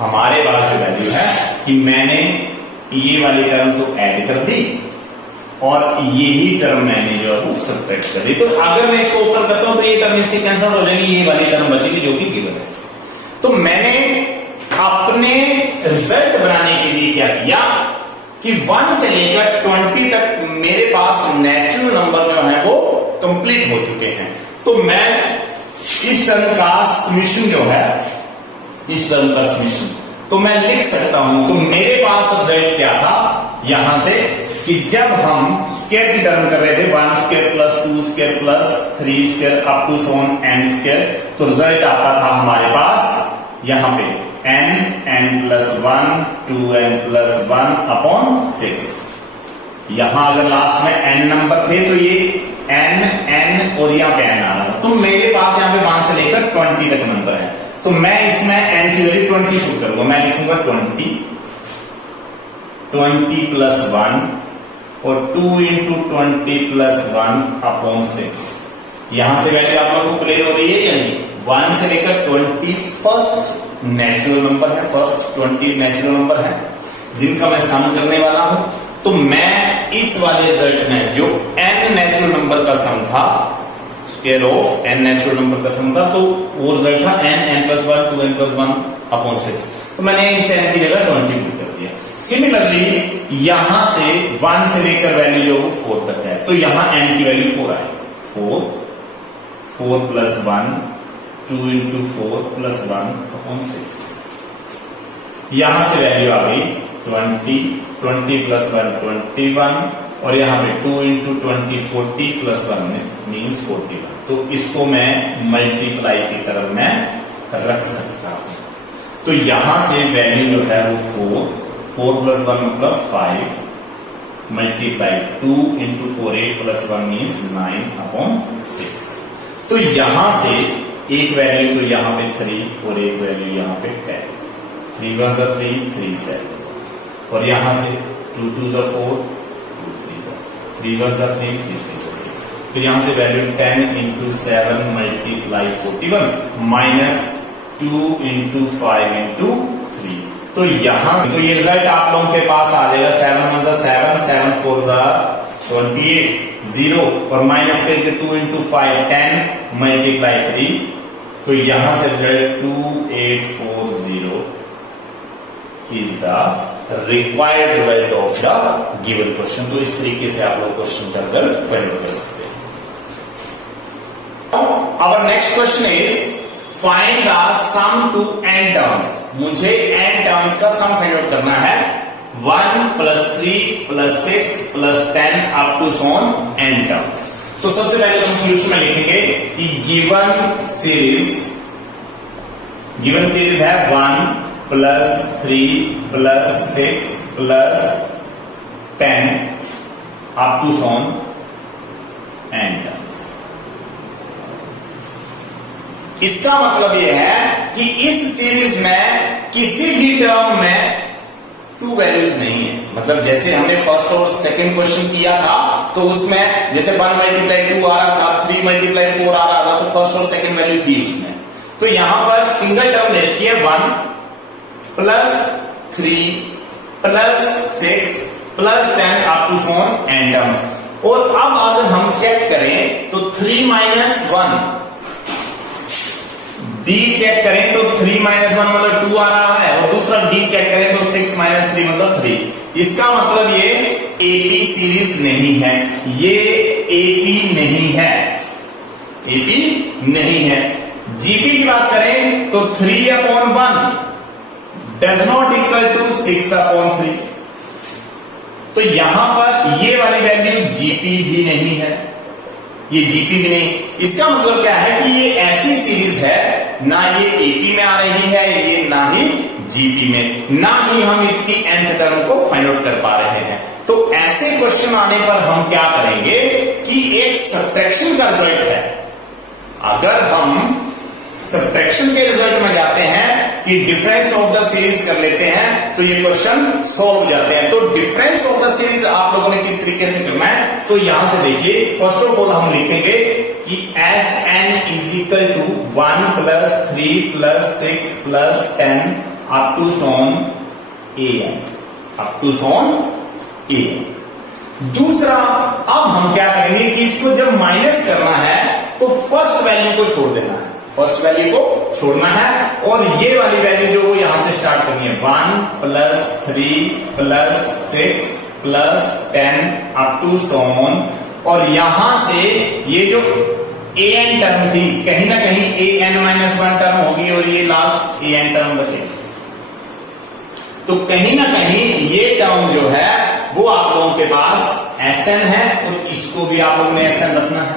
हमारे पास जो वैल्यू है कि मैंने ये वाली टर्म तो ऐड कर दी और यही टर्म मैंने जो है वो सब्ट्रैक्ट कर दी। तो अगर मैं इसको ओपन करता हूं तो ये टर्म इससे कैंसिल हो जाएगी, ये वाली टर्म बचेगी जो कि गिवन है। तो मैंने अपने रिजल्ट बनाने के लिए क्या किया कि 1 से लेकर 20 तक मेरे पास नेचुरल नंबर जो है वो कंप्लीट हो चुके हैं। तो मैं इस टर्म का समेशन जो है, इस टर्म का समेशन तो मैं लिख सकता हूं। तो मेरे पास रिजल्ट क्या था यहां से कि जब हम स्क्वायर की टर्म कर रहे थे 1 square plus 2 square plus 3 square up to so on n square, तो रिजल्ट आता था हमारे पास यहां पे n plus 1 2n plus 1 upon 6। यहां अगर लास्ट में n नंबर थे तो ये n और यहाँ पे n आ रहा था। तो मेरे पास यहाँ पे 1 से लेकर 20 तक नंबर है। तो मैं इसमें n की वैल्यू 20 पुट करूंगा। मैं लिखूंगा 20 प्लस 1 और 2 इंटू 20 प्लस 1 अपॉन 6। यहां से वैल्यू आप लोगों को क्लियर हो रही है या नहीं? 1 से लेकर 20 फर्स्ट नेचुरल नंबर है, फर्स्ट 20 नेचुरल नंबर है जिनका मैं सम करने वाला हूं। तो मैं इस वाले रिजल्ट में जो n नेचुरल नंबर का सम था, square of n natural number का सम था, तो वो रिजल्ट था n plus 1 2n plus 1 upon 6। तो मैंने इस n की जगह 20 पुट कर दिया। सिमिलरली यहां से 1 से लेकर वैल्यू जो 4 तक है, तो यहां n की वैल्यू 4 आए। 4 प्लस 1, 2 इंटू 4 प्लस 1 अपॉन 6। यहां से वैल्यू आ गई 20 प्लस 1 21, और यहां पे 2 इंटू 20 40 प्लस 1 मीन्स 41। तो इसको मैं मल्टीप्लाई की तरफ मैं रख सकता हूं। तो यहां से वैल्यू जो है वो 4 प्लस 1 मतलब 5 multiply 2 into 4 8 plus 1 means 9 upon 6। तो यहां से एक वैल्यू तो यहां पे 3 और एक वैल्यू यहां पे 10। 3 1 3 3 7, और यहां से 2 2 4 3 1 3 3 6। फिर यहां से value 10 into 7 multiply 41 minus 2 into 5 into 3। तो यहां से तो ये रिजल्ट आप लोगों के पास आ जाएगा 7 1 7 7 4 28 0, और माइनस करके 2 इंटू 5 10 मल्टीप्लाई 3। तो यहां से result 2840 is the required result of the given question. तो इस तरीके से आप लोग क्वेश्चन का रिजल्ट फाइंड आउट कर सकते हैं। Our next question is find the sum to n terms। मुझे n terms का sum फाइंड आउट करना है। 1 plus 3 plus 6 plus 10 up to so on n terms। तो सबसे पहले हम सोल्यूशन में लिखेंगे कि गिवन सीरीज है 1 plus 3 plus 6 plus 10 up to so on n terms। इसका मतलब यह है कि इस सीरीज में किसी भी टर्म में 2 वैल्यूज नहीं है। मतलब जैसे हमने फर्स्ट और सेकंड क्वेश्चन किया था, तो उसमें जैसे 1 मल्टीप्लाई 2 आ रहा था, 3 मल्टीप्लाई 4 आ रहा था, तो फर्स्ट और सेकंड वैल्यू थी उसमें। तो यहां पर सिंगल टर्म दे रखी है 1 plus 3 plus 6 plus 10 up to so on n terms. और अब अगर हम चेक करें तो 3 माइनस 1 डी चेक करें तो 3 माइनस 1 मतलब 2 आ रहा है, और दूसरा डी चेक करें तो 6 माइनस 3 मतलब 3। इसका मतलब ये एपी सीरीज नहीं है, ये एपी नहीं है, एपी नहीं है। जीपी की बात करें तो 3/1 डज नॉट इक्वल टू 6/3। तो यहां पर ये वाली वैल्यू जीपी भी नहीं है, ये जीपी भी नहीं। इसका मतलब क्या है कि ये ऐसी सीरीज है, ना ये एपी में आ रही है, ये ना ही जीपी में, ना ही हम इसकी nth टर्म को फाइंड आउट कर पा रहे हैं। तो ऐसे क्वेश्चन आने पर हम क्या करेंगे कि एक सब्ट्रैक्शन का रिजल्ट है। अगर हम सब्ट्रैक्शन के रिजल्ट में जाते हैं कि डिफरेंस ऑफ द सीरीज कर लेते हैं, तो ये क्वेश्चन सॉल्व हो जाते हैं। तो डिफरेंस ऑफ द सीरीज आप लोगों ने किस तरीके से करना है, तो यहां से देखिए, फर्स्ट ऑफ ऑल हम लिखेंगे कि S N is equal to 1 plus 3 plus 6 plus 10 up to so on A N, up to so on A. दूसरा, अब हम क्या करेंगे कि इसको जब माइनस करना है तो फर्स्ट वैल्यू को छोड़ देना है, फर्स्ट वैल्यू को छोड़ना है, और ये वाली वैल्यू जो वो यहां से स्टार्ट करनी है 1 plus 3 plus 6 plus 10 up to so on. और यहां से ये जो ए एन टर्म थी, कहीं ना कहीं ए एन माइनस 1 टर्म होगी और ये लास्ट ए एन टर्म बचेगी। तो कहीं ना कहीं ये टर्म जो है वो आप लोगों के पास एस एन है, और इसको भी आप लोगों ने एस एन रखना है।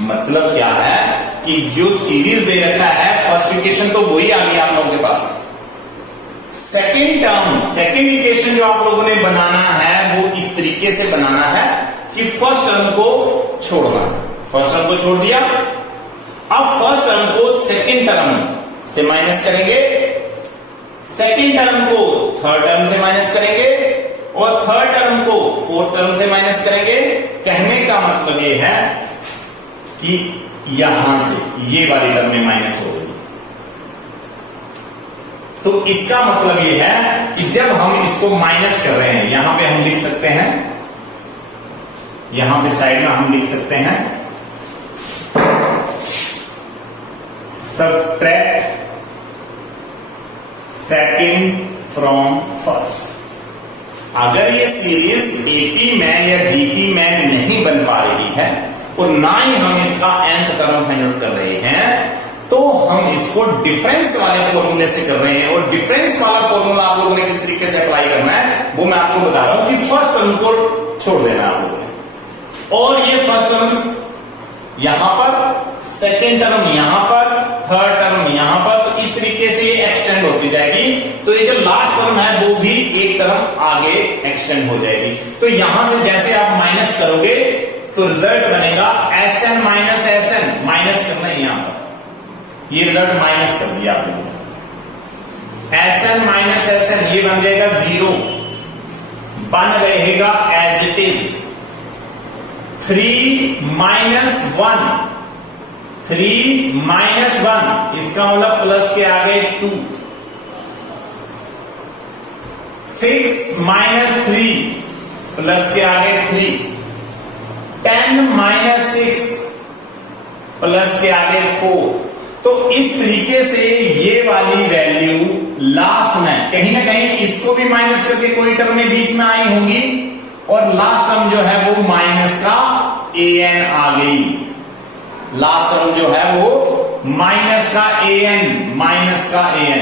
मतलब क्या है कि जो सीरीज दे रखा है, फर्स्ट इक्वेशन तो वही आ गई आप लोगों के पास। सेकेंड टर्म, सेकेंड इक्वेशन जो आप लोगों ने बनाना है वो इस तरीके से बनाना है कि फर्स्ट टर्म को छोड़ना है। फर्स्ट टर्म को छोड़ दिया, अब फर्स्ट टर्म को सेकेंड टर्म से माइनस करेंगे, सेकेंड टर्म को थर्ड टर्म से माइनस करेंगे, और थर्ड टर्म को फोर्थ टर्म से माइनस करेंगे। कहने का मतलब ये है कि यहां से ये वाली टर्म में माइनस हो गई। तो इसका मतलब ये है कि जब हम इसको माइनस कर रहे हैं, यहां पे हम लिख सकते हैं, यहां पे साइड में हम लिख सकते हैं सबट्रैक्ट सेकंड फ्रॉम फर्स्ट। अगर ये सीरीज एपी मैन या जीपी मैन नहीं बन पा रही है और ना ही हम इसका nth टर्म फाइंड आउट कर रहे हैं, तो हम इसको डिफरेंस वाले फॉर्मूले से कर रहे हैं। और डिफरेंस वाला फॉर्मूला आप लोगों ने किस तरीके से अप्लाई करना है वो मैं आपको बता रहा हूं कि फर्स्ट टर्म को छोड़ देना आप लोगों ने, और ये फर्स्ट टर्म यहां पर, सेकेंड टर्म यहां पर, थर्ड टर्म यहां पर, तो इस तरीके से ये एक्सटेंड होती जाएगी। तो ये जो लास्ट टर्म है वो भी एक टर्म आगे एक्सटेंड हो जाएगी। तो यहां से जैसे आप माइनस करोगे तो रिजल्ट बनेगा Sn माइनस Sn, माइनस करना है यहां पर, ये रिजल्ट माइनस कर दिया आप लोगों ने। Sn माइनस Sn ये बन जाएगा 0, बन रहेगा as it is 3 minus 1, 3 minus 1 इसका मतलब प्लस के आगे 2, 6 माइनस 3 प्लस के आगे 3, 10 माइनस 6 प्लस के आगे 4। तो इस तरीके से ये वाली वैल्यू लास्ट में कहीं ना कहीं इसको भी माइनस करके कोई टर्म में बीच में आई होंगी, और लास्ट टर्म जो है वो माइनस का an आ गई। लास्ट टर्म जो है वो माइनस का an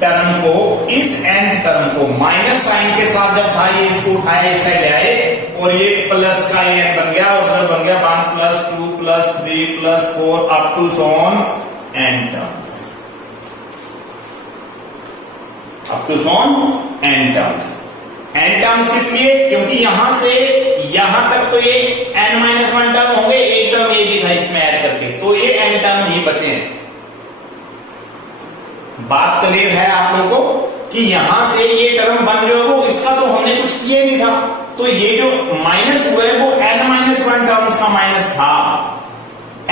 टर्म को, इस nth टर्म को माइनस साइन के साथ जब था ये इसको उठाया इस साइड आए और ये प्लस का an बन गया, और जब बन गया 1 plus 2 plus 3 plus 4 up to so on n terms, up to so on n टर्म्स। n टर्म्स किस लिए? क्योंकि यहां से यहां तक तो ये n-1 टर्म होंगे, एक टर्म ये भी था इसमें ऐड करके, तो ये n टर्म ही बचे हैं। बात क्लियर है आप लोगों को कि यहां से ये टर्म बन जो है वो इसका तो हमने कुछ किया नहीं था, तो ये जो माइनस हुआ है वो n-1 टर्म्स का माइनस था।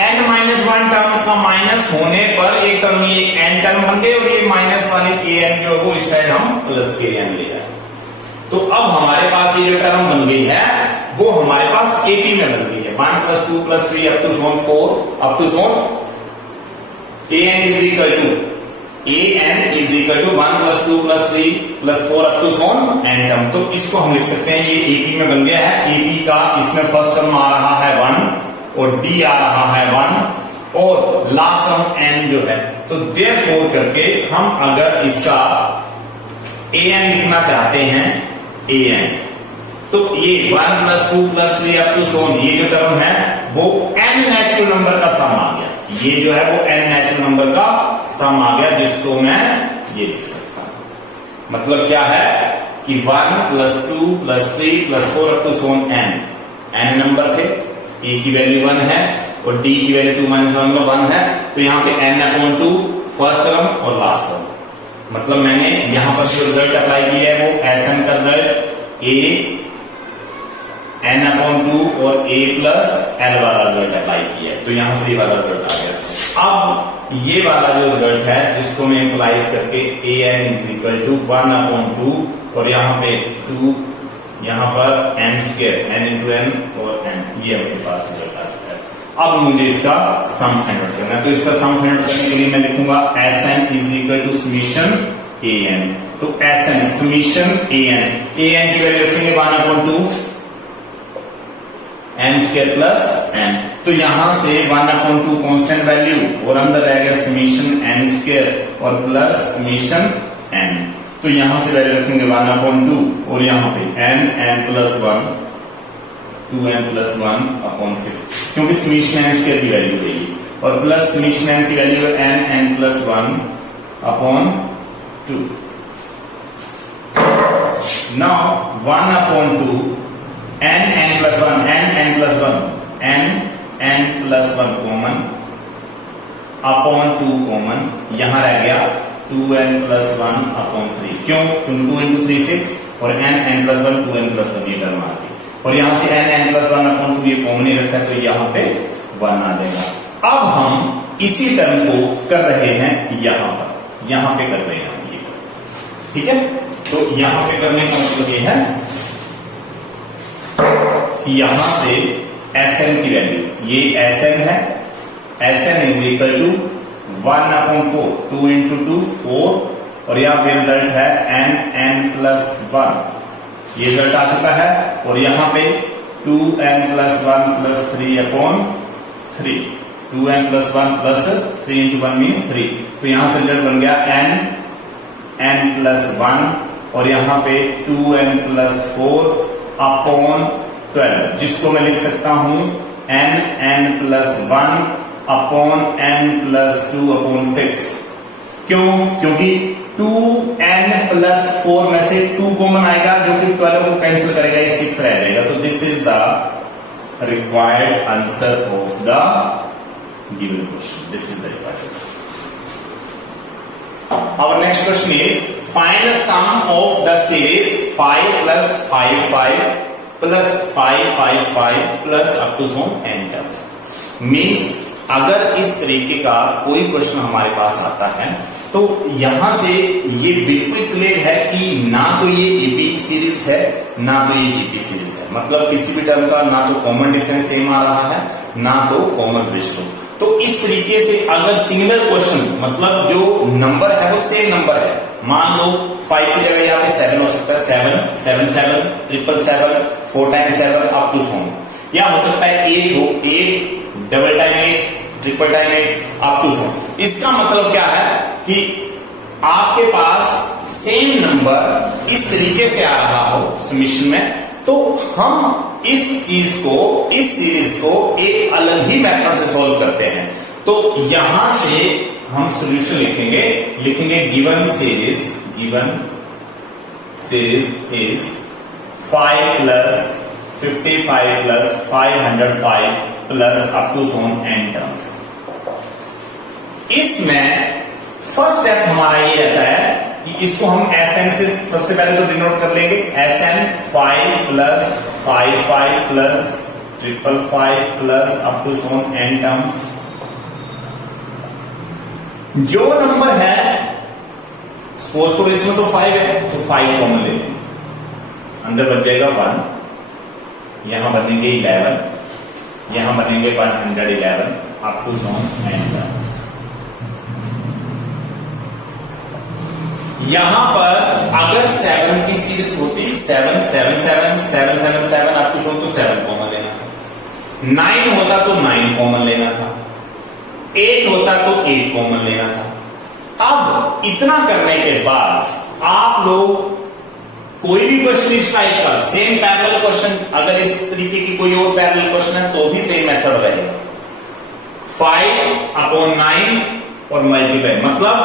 n-1 टर्म्स का माइनस होने पर एक टर्म ये n टर्म बन गए, और ये माइनस वाली an जो है वो इस साइड हम प्लस के an ले गए। तो अब हमारे पास ये जो टर्म बन गई है वो हमारे पास एपी में बन गई है, 1 plus 2 plus 3 up to so on 4 up to so on an is equal to 1 plus 2 plus 3 plus 4 up to so on n term. तो इसको हम लिख सकते हैं, ये एपी में बन गया है। एपी का इसमें फर्स्ट टर्म आ रहा है 1 और डी आ रहा है 1 और लास्ट टर्म n जो है, तो देयरफॉर करके हम अगर इसका an लिखना चाहते हैं an, तो ये 1 plus 2 plus 3 up to so on ये जो टर्म है वो n नेचुरल नंबर का सम आ गया। ये जो है वो n नेचुरल नंबर का सम आ गया, जिसको मैं ये लिख सकता हूं। मतलब क्या है कि 1 plus 2 plus 3 plus 4 up to so on n number थे, a की वैल्यू 1 है और d की वैल्यू 2 माइनस 1 है, तो यहाँ पे n/2 फर्स्ट टर्म और लास्ट टर्म। मतलब मैंने यहां पर जो रिजल्ट अप्लाई किया है वो Sn का रिजल्ट a n/2 और a प्लस l वाला रिजल्ट अप्लाई किया है, तो यहां से ये वाला रिजल्ट आ गया। अब ये वाला जो रिजल्ट है जिसको मैं इम्प्लाइज करके an इज इक्वल टू 1/2 और यहाँ पे 2, यहाँ पर n square n into n और n, ये अपने पास रिजल्ट आ चुका है। अब मुझे इसका सम फाइंड आउट करना है, तो इसका सम फाइंड आउट करने के लिए मैं लिखूंगा Sn is equal to summation an। तो Sn समीशन an की वैल्यू रखेंगे 1/2 n स्क्वायर प्लस n, तो यहां से 1/2 कांस्टेंट वैल्यू और अंदर रह गया समीशन n स्क्वायर और प्लस समीशन n, तो यहां से वैल्यू रखेंगे 1/2 और यहां पे n plus 1 2n plus 1 upon 6, क्योंकि समीशन n स्क्वायर की वैल्यू देगी, और प्लस समीशन n की वैल्यू है n plus 1 upon 2। Now 1/2 n plus 1 common upon 2 common, यहां रह गया 2n प्लस 1 अपॉन 3, क्यों? 2 इंटू 3 6 और n प्लस 1 2n प्लस 1 ये टर्म आ गई, और यहां से n प्लस 1 अपॉन 2 ये कॉमन ही रखा है, तो यहां पे 1 आ जाएगा। अब हम इसी टर्म को कर रहे हैं यहां पे कर रहे हैं ये, ठीक है। तो यहां पे करने का मतलब ये है कि यहां से Sn की वैल्यू, ये Sn है, Sn is equal to 1/4 2 into 2 4 और यहाँ पे रिजल्ट है n+1, ये रिजल्ट आ चुका है। और यहाँ पे 2n+1+3/3, 2n+1+3 × 1 मीन्स 3, तो यहां से रिजल्ट बन गया n+1 और यहाँ पे 2n+4/12, जिसको मैं लिख सकता हूं n+1/n+2/6। क्यों? क्योंकि 2n+4 में से 2 कॉमन आएगा जो कि 12 को कैंसिल करेगा, ये 6 रह जाएगा। तो this is the required answer of the given question, this is the required answer. Our next question is find the sum of the series 5 + 5 5 + 5 5 5 plus up to n terms। Means अगर इस तरीके का कोई क्वेश्चन हमारे पास आता है तो यहां से ये बिल्कुल क्लियर है कि ना तो ये एपी सीरीज है ना तो ये जीपी सीरीज है, मतलब किसी भी टर्म का ना तो कॉमन डिफरेंस सेम आ रहा है ना तो कॉमन रेशियो। तो इस तरीके से अगर सिमिलर क्वेश्चन, मतलब जो नंबर है वो सेम नंबर है, मान लो 5 की जगह यहाँ पे 7 हो सकता है, 7 7 7 7 7 4 टाइम 7 अप टू 4, या हो सकता है 8 हो, 8 double time 8 triple time 8 up to 4। इसका मतलब क्या है कि आपके पास सेम नंबर इस तरीके से आ रहा हो समीशन में, तो हम इस चीज को, इस सीरीज को एक अलग ही मेथड से सॉल्व करते हैं। तो यहां से हम सॉल्यूशन लिखेंगे given series is 5 + 55 + 505 plus up to n terms। इसमें फर्स्ट स्टेप हमारा ये रहता है कि इसको हम Sn से सबसे पहले तो डिनोट कर लेंगे, Sn 5 + 55 + 555 plus up to n terms। जो नंबर है, सपोज करो इसमें तो 5 है तो 5 कॉमन लेते हैं, अंदर बच जाएगा 1, यहां बनेंगे 11, यहां बनेंगे 111 अप टू n terms। यहां पर अगर 7 की सीरीज होती 7 7 7 7 7 7 अप टू तो 7 कॉमन लेना था, 9 होता तो 9 कॉमन लेना था, 8 होता तो 8 कॉमन लेना था। अब इतना करने के बाद आप लोग कोई भी क्वेश्चन इस टाइप का सेम पैरेलल क्वेश्चन, अगर इस तरीके की कोई और पैरेलल क्वेश्चन है तो भी सेम मेथड रहेगा, 5/9 और मल्टीप्लाई, मतलब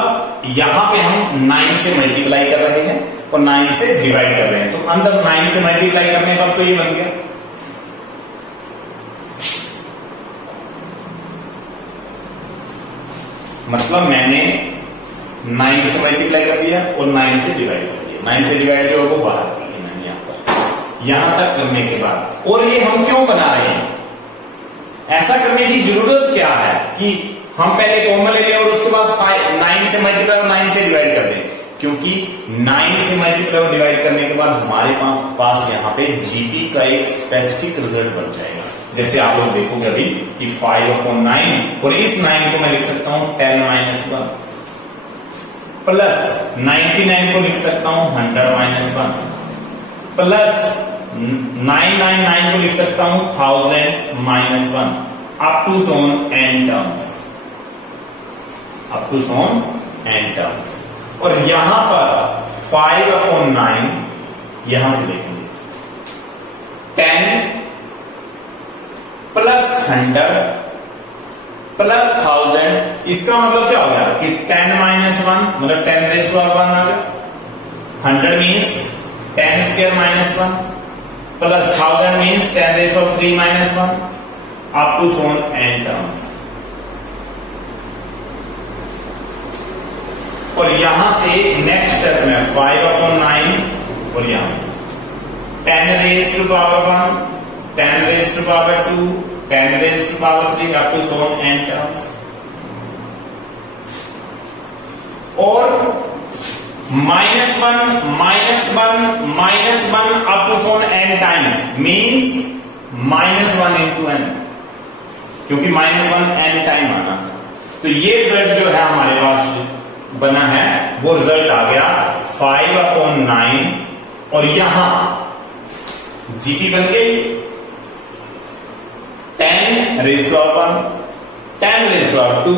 यहां पे हम 9 से मल्टीप्लाई कर रहे हैं और 9 से डिवाइड कर रहे हैं, तो अंदर 9 से मल्टीप्लाई करने पर तो ये बन गया। मतलब मैंने 9 से मल्टीप्लाई कर दिया और 9 से डिवाइड कर दिया, 9 से डिवाइड जो वो बाहर कर लिया मैंने यहां पर। यहां तक करने के बाद, और ये हम क्यों बना रहे हैं, ऐसा करने की जरूरत क्या है कि हम पहले कॉमन ले लें और उसके बाद 9 से मल्टीप्लाई और 9 से डिवाइड कर दें, क्योंकि 9 से मल्टीप्लाई और डिवाइड करने के बाद हमारे पास यहाँ पे जीपी का एक स्पेसिफिक रिजल्ट बन जाएगा। जैसे आप लोग देखोगे अभी कि 5/9, और इस 9 को मैं लिख सकता हूं 10 - 1 प्लस 99 को लिख सकता हूं 100 - 1 प्लस 999 को लिख सकता हूं 1000 - 1 up to n terms, up to n terms। और यहां पर 5/9 यहां से देखेंगे 10 प्लस 100 प्लस 1000, इसका मतलब क्या हो गया कि 10 - 1 मतलब 10⁻1 आ गया, 100 means 10² - 1 plus 1000 means 10⁻³ - 1 up to n terms। और यहां से नेक्स्ट स्टेप में 5/9 और यहां से 10⁻1 10⁻2 10⁻³ अप टू n terms। और -1 up to n times means -1 into n, क्योंकि -1 n टाइम आना है। तो ये रिजल्ट जो है हमारे पास बना है वो रिजल्ट आ गया 5/9 और यहां जीपी बन गई 10⁻1, 10⁻2,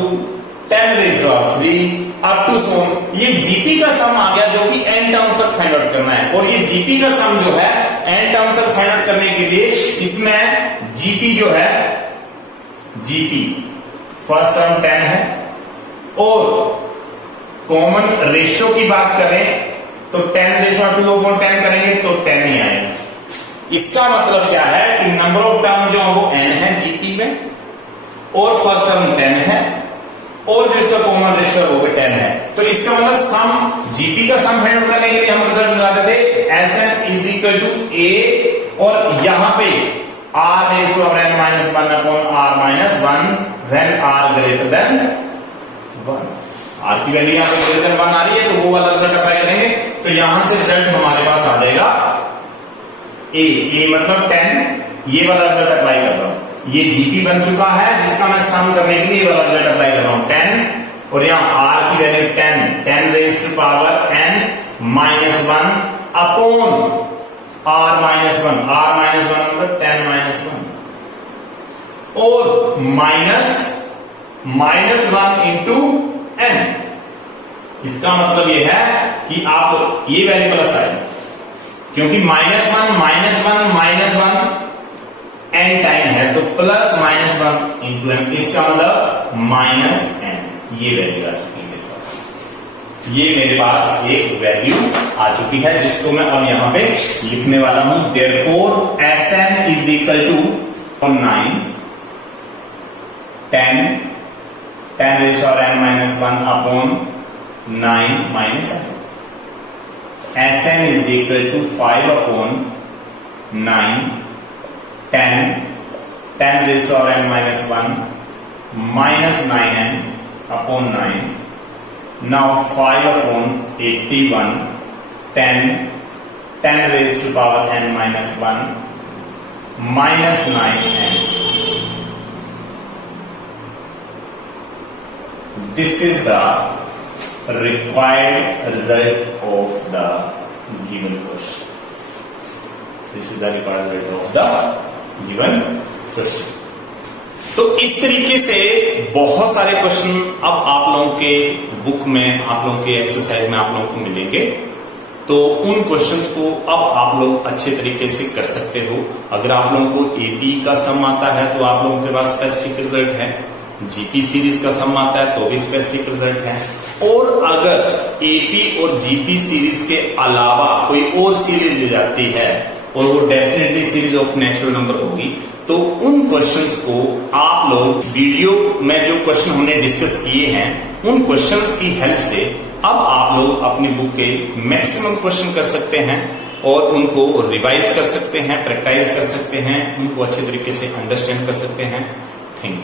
10⁻3 अप टू सोन। ये जीपी का सम आ गया जो कि n टर्म्स तक फाइंड आउट करना है। और ये जीपी का सम जो है n टर्म्स तक फाइंड आउट करने के लिए इसमें जीपी जो है जीपी फर्स्ट टर्म 10 है और कॉमन रेशियो की बात करें तो 10⁻2/10 करेंगे तो 10 ही आएगा। इसका मतलब क्या है कि नंबर ऑफ टर्म जो है वो n है जीपी में और फर्स्ट टर्म 10 है और जो इसका कॉमन रेशियो वो भी 10 है। तो इसका मतलब सम जीपी का सम फाइंड आउट करने के लिए हम रिजल्ट लगाते थे Sn = a और यहां पे r⁻n-1/r-1 when r greater than 1। r की वैल्यू यहां पे greater than 1 आ रही है तो वो वाला रिजल्ट अप्लाई करेंगे तो यहां से रिजल्ट हमारे पास आ जाएगा a मतलब 10। ये वाला रिजल्ट अप्लाई कर रहा हूं, ये जीपी बन चुका है जिसका मैं सम करने के लिए ये वाला रिजल्ट अप्लाई कर रहा हूं 10 और यहां r की वैल्यू 10⁻n-1 अपॉन r-1 मतलब 10-1 और -1 इंटू n। इसका मतलब ये है कि आप ये वैल्यू प्लस आएगी क्योंकि -1 n टाइम है तो +-1 इंटू n। इसका मतलब -n। ये वैल्यू आ चुकी है मेरे पास, ये मेरे पास एक वैल्यू आ चुकी है जिसको मैं अब यहां पे लिखने वाला हूं। Therefore Sn = 9 10⁻n-1 upon 9 - n। Sn = 5/9 10⁻n-1 -9n upon 9. Now 5/81 10⁻n-1 -9n. This is the required result of the given question. This is the required result of the given question. तो इस तरीके से बहुत सारे क्वेश्चन अब आप लोगों के बुक में, आप लोगों के एक्सरसाइज में आप लोगों को मिलेंगे। तो उन क्वेश्चन को अब आप लोग अच्छे तरीके से कर सकते हो। अगर आप लोगों को एपी का सम आता है तो आप लोगों के पास स्पेसिफिक रिजल्ट है, जीपी सीरीज का सम आता है तो भी स्पेसिफिक रिजल्ट है, और अगर एपी और जीपी सीरीज के अलावा कोई और सीरीज मिल जाती है और वो definitely series of natural number होगी तो उन क्वेश्चंस को आप लोग वीडियो में जो क्वेश्चन हमने डिस्कस किए हैं उन क्वेश्चंस की हेल्प से अब आप लोग अपनी बुक के मैक्सिमम क्वेश्चन कर सकते हैं और उनको रिवाइज कर सकते हैं, प्रैक्टिस कर सकते हैं, उनको अच्छे तरीके से अंडरस्टैंड कर सकते हैं। Thank you.